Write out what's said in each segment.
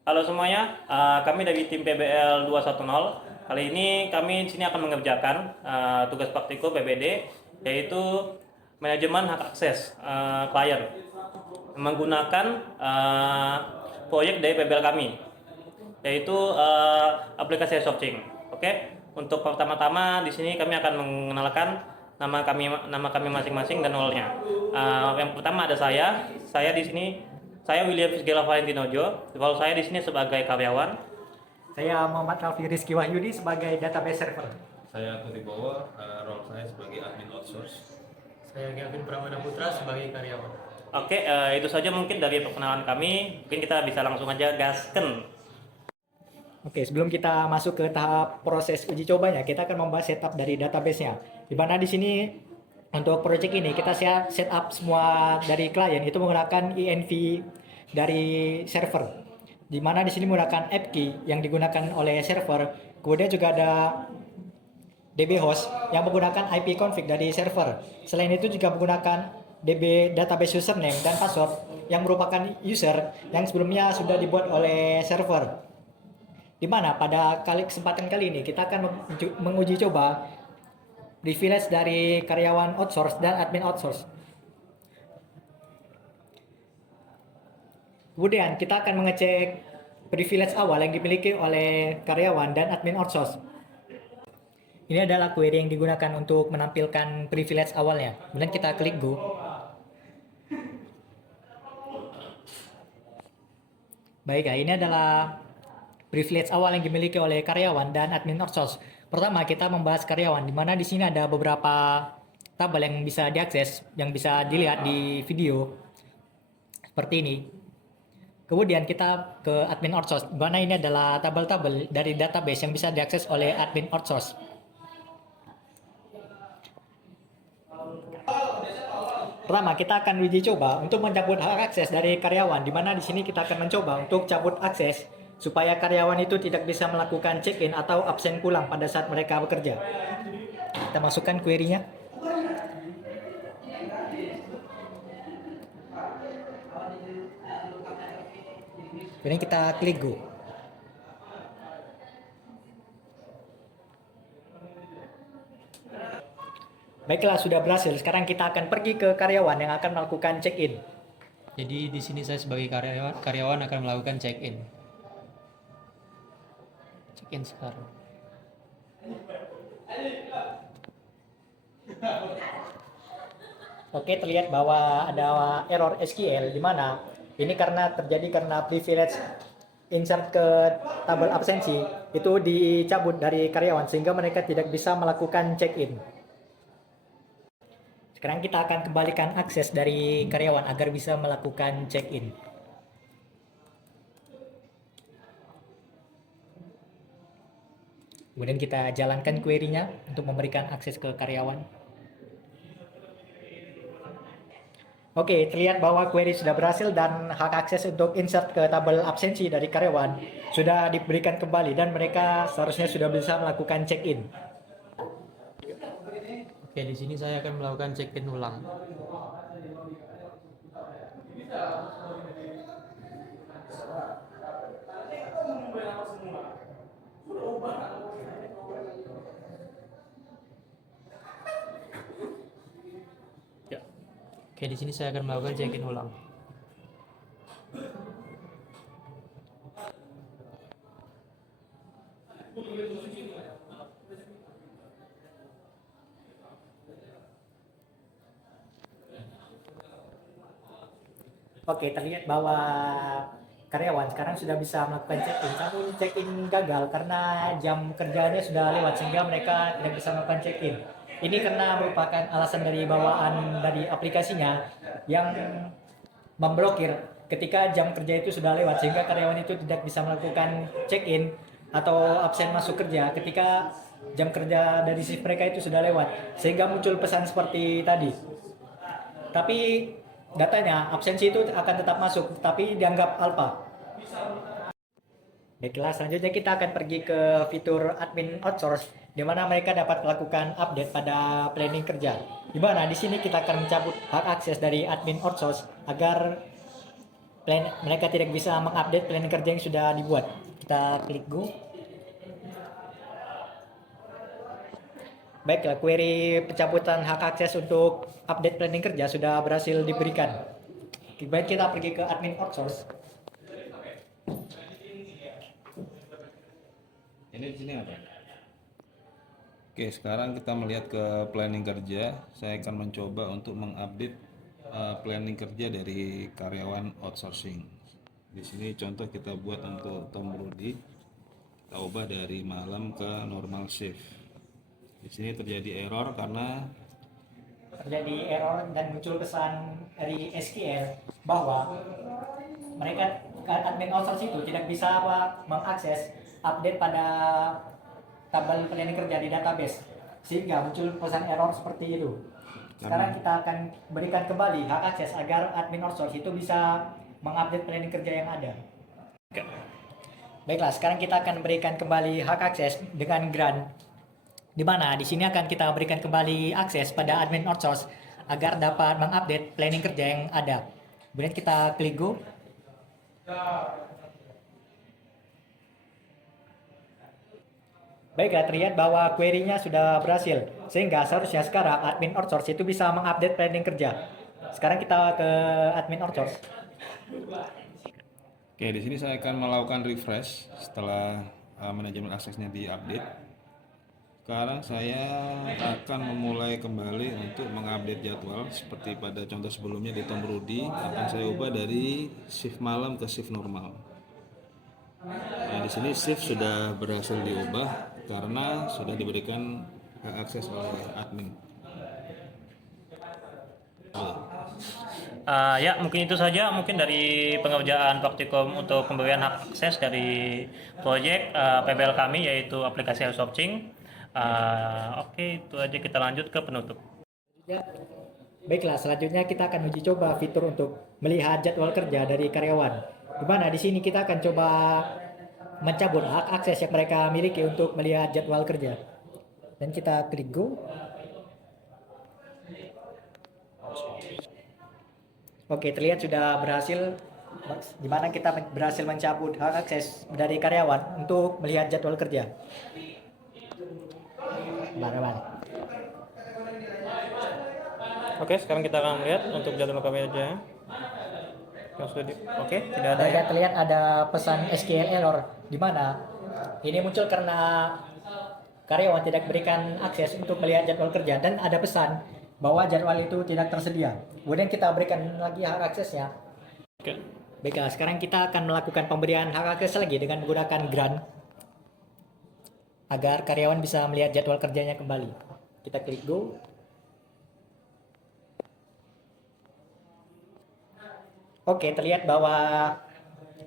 Halo semuanya, kami dari tim PBL 210. Kali ini kami di sini akan mengerjakan tugas praktikum PBD, yaitu manajemen hak akses klien menggunakan proyek dari PBL kami, yaitu aplikasi Shopping. Oke, untuk pertama-tama di sini kami akan mengenalkan nama kami masing-masing dan role-nya. Yang pertama ada saya di sini saya William Fisgela Valentinojo. Role saya di sini sebagai karyawan. Saya Muhammad Raffi Rizky Wahyudi sebagai database server. Saya Tuti Bowo, role saya sebagai admin outsource. Saya Kelvin Pramana Putra sebagai karyawan. Oke, itu saja mungkin dari perkenalan kami. Mungkin kita bisa langsung aja gasken. Oke, sebelum kita masuk ke tahap proses uji cobanya, kita akan membahas setup dari database-nya. Di mana di sini untuk project ini kita setup semua dari klien itu menggunakan env dari server. Di mana di sini menggunakan app key yang digunakan oleh server. Kemudian juga ada DB host yang menggunakan IP config dari server. Selain itu juga menggunakan DB database username dan password yang merupakan user yang sebelumnya sudah dibuat oleh server. Di mana pada kesempatan kali ini kita akan menguji coba privilege dari karyawan outsource dan admin outsource. Kemudian kita akan mengecek privilege awal yang dimiliki oleh karyawan dan admin outsource. Ini adalah query yang digunakan untuk menampilkan privilege awalnya. Kemudian kita klik go. Baik, ini adalah privilege awal yang dimiliki oleh karyawan dan admin outsource. Pertama, kita membahas karyawan, di mana di sini ada beberapa tabel yang bisa diakses, yang bisa dilihat di video seperti ini. Kemudian kita ke admin outsource, di mana ini adalah tabel-tabel dari database yang bisa diakses oleh admin outsource. Pertama, kita akan uji coba untuk mencabut hak akses dari karyawan, di mana di sini kita akan mencoba untuk cabut akses supaya karyawan itu tidak bisa melakukan check-in atau absen pulang pada saat mereka bekerja. Kita masukkan query-nya. Kemudian kita klik go. Baiklah, sudah berhasil. Sekarang kita akan pergi ke karyawan yang akan melakukan check-in. Jadi di sini saya sebagai karyawan akan melakukan check-in. Check-in sekarang. Oke, terlihat bahwa ada error SQL di mana ini terjadi karena privilege insert ke tabel absensi itu dicabut dari karyawan sehingga mereka tidak bisa melakukan check-in. Sekarang kita akan kembalikan akses dari karyawan agar bisa melakukan check-in. Kemudian kita jalankan query-nya untuk memberikan akses ke karyawan. Oke, terlihat bahwa query sudah berhasil dan hak akses untuk insert ke tabel absensi dari karyawan sudah diberikan kembali dan mereka seharusnya sudah bisa melakukan check-in. Oke, di sini saya akan melakukan check-in ulang. Ya. Oke, di sini saya akan melakukan check-in ulang. Oke, terlihat bahwa karyawan sekarang sudah bisa melakukan check-in. Namun check-in gagal karena jam kerjanya sudah lewat sehingga mereka tidak bisa melakukan check-in. Ini karena merupakan alasan dari bawaan dari aplikasinya yang memblokir ketika jam kerja itu sudah lewat sehingga karyawan itu tidak bisa melakukan check-in atau absen masuk kerja ketika jam kerja dari shift mereka itu sudah lewat sehingga muncul pesan seperti tadi. Tapi datanya absensi itu akan tetap masuk tapi dianggap alpha. Baiklah, selanjutnya kita akan pergi ke fitur admin outsource di mana mereka dapat melakukan update pada planning kerja. Di mana di sini kita akan mencabut hak akses dari admin outsource agar mereka tidak bisa mengupdate planning kerja yang sudah dibuat. Kita klik go. Baiklah, query pencabutan hak akses untuk update planning kerja sudah berhasil diberikan. Baik, kita pergi ke admin outsource. Ini di sini apa? Oke, sekarang kita melihat ke planning kerja. Saya akan mencoba untuk mengupdate planning kerja dari karyawan outsourcing. Di sini contoh kita buat untuk Tom Rudy. Kita ubah dari malam ke normal shift. Di sini terjadi error karena Terjadi error dan muncul pesan dari SQL bahwa mereka admin outsource itu tidak bisa mengakses update pada tabel planning kerja di database, sehingga muncul pesan error seperti itu. Sekarang kita akan berikan kembali hak akses agar admin outsource itu bisa mengupdate planning kerja yang ada. Baiklah, sekarang kita akan berikan kembali hak akses dengan grant, di mana di sini akan kita berikan kembali akses pada admin outsource agar dapat mengupdate planning kerja yang ada. Kemudian kita klik go. Baiklah, terlihat bahwa query-nya sudah berhasil, sehingga seharusnya sekarang admin outsource itu bisa mengupdate planning kerja. Sekarang kita ke admin outsource. Oke, di sini saya akan melakukan refresh setelah manajemen aksesnya diupdate. Sekarang saya akan memulai kembali untuk mengupdate jadwal seperti pada contoh sebelumnya di Tom Rudy. Akan saya ubah dari shift malam ke shift normal. Nah, di sini shift sudah berhasil diubah karena sudah diberikan hak akses oleh admin. Ya, mungkin itu saja mungkin dari pengerjaan praktikum untuk pemberian hak akses dari proyek PBL kami, yaitu aplikasi outsourcing. Oke, itu aja, kita lanjut ke penutup. Baiklah, selanjutnya kita akan uji coba fitur untuk melihat jadwal kerja dari karyawan. Di mana di sini kita akan coba mencabut hak akses yang mereka miliki untuk melihat jadwal kerja. Dan kita klik go. Oke, terlihat sudah berhasil, di mana kita berhasil mencabut hak akses dari karyawan untuk melihat jadwal kerja. Mana? Oke, sekarang kita akan melihat untuk jadwal kerja yang sudah Oke, tidak ada ya. Terlihat ada pesan SQL error, di mana ini muncul karena karyawan tidak berikan akses untuk melihat jadwal kerja, dan ada pesan bahwa jadwal itu tidak tersedia. Kemudian kita berikan lagi hak aksesnya. Oke. Baiklah, sekarang kita akan melakukan pemberian hak akses lagi dengan menggunakan grant agar karyawan bisa melihat jadwal kerjanya kembali. Kita klik go. Oke, terlihat bahwa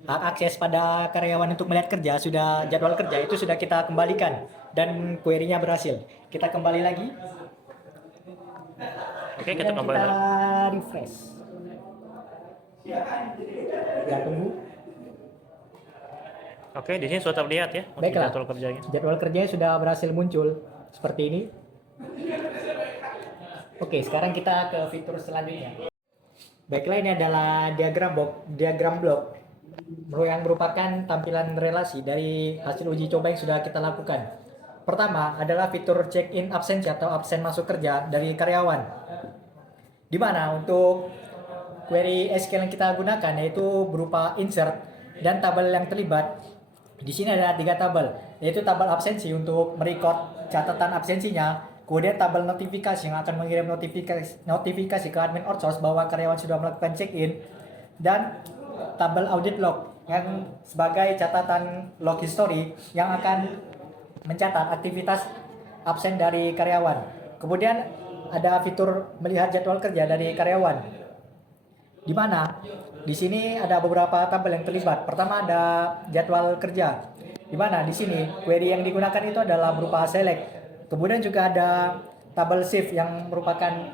hak akses pada karyawan untuk melihat kerja jadwal kerja itu sudah kita kembalikan dan query-nya berhasil. Kita kembali lagi. Oke, kita kembali Kita lagi. refresh. Ya, tunggu. Oke, di sini sudah terlihat ya untuk Baiklah. jadwal kerjanya. Jadwal kerjanya sudah berhasil muncul seperti ini. Oke, sekarang kita ke fitur selanjutnya. Baiklah, ini adalah diagram blok yang merupakan tampilan relasi dari hasil uji coba yang sudah kita lakukan. Pertama adalah fitur check-in absensi atau absen masuk kerja dari karyawan, di mana untuk query SQL yang kita gunakan yaitu berupa insert dan tabel yang terlibat. Di sini ada 3 tabel, yaitu tabel absensi untuk merecord catatan absensinya, kemudian tabel notifikasi yang akan mengirim notifikasi ke admin outsource bahwa karyawan sudah melakukan check-in, dan tabel audit log yang sebagai catatan log history yang akan mencatat aktivitas absen dari karyawan. Kemudian ada fitur melihat jadwal kerja dari karyawan, di mana di sini ada beberapa tabel yang terlibat. Pertama ada jadwal kerja, di mana di sini query yang digunakan itu adalah berupa select. Kemudian juga ada tabel shift yang merupakan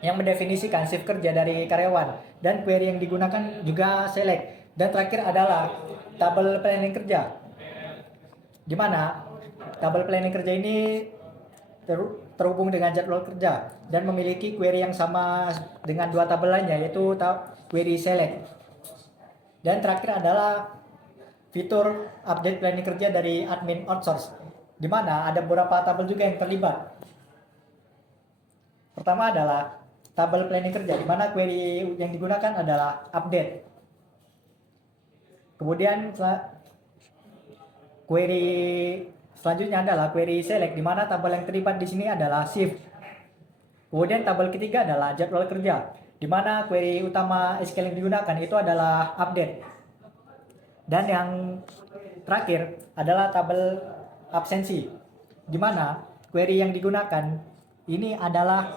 yang mendefinisikan shift kerja dari karyawan, dan query yang digunakan juga select. Dan terakhir adalah tabel planning kerja, di mana tabel planning kerja ini terhubung dengan jadwal kerja dan memiliki query yang sama dengan 2 tabel lainnya, yaitu query select. Dan terakhir adalah fitur update planning kerja dari admin outsource, di mana ada beberapa tabel juga yang terlibat. Pertama adalah tabel planning kerja, di mana query yang digunakan adalah update. Kemudian query selanjutnya adalah query select, di mana tabel yang terlibat di sini adalah shift. Kemudian tabel ketiga adalah jadwal kerja, di mana query utama SQL yang digunakan itu adalah update. Dan yang terakhir adalah tabel absensi, di mana query yang digunakan ini adalah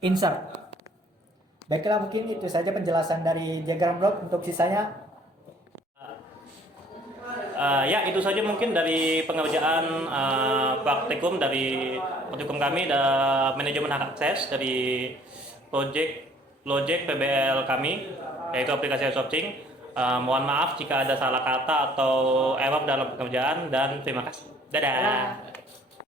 insert. Baiklah, mungkin itu saja penjelasan dari diagram blok. Untuk sisanya Ya, itu saja mungkin dari pengerjaan praktikum kami manajemen hak akses dari project PBL kami, yaitu aplikasi shopping. Mohon maaf jika ada salah kata atau error dalam pekerjaan, dan terima kasih. Dadah.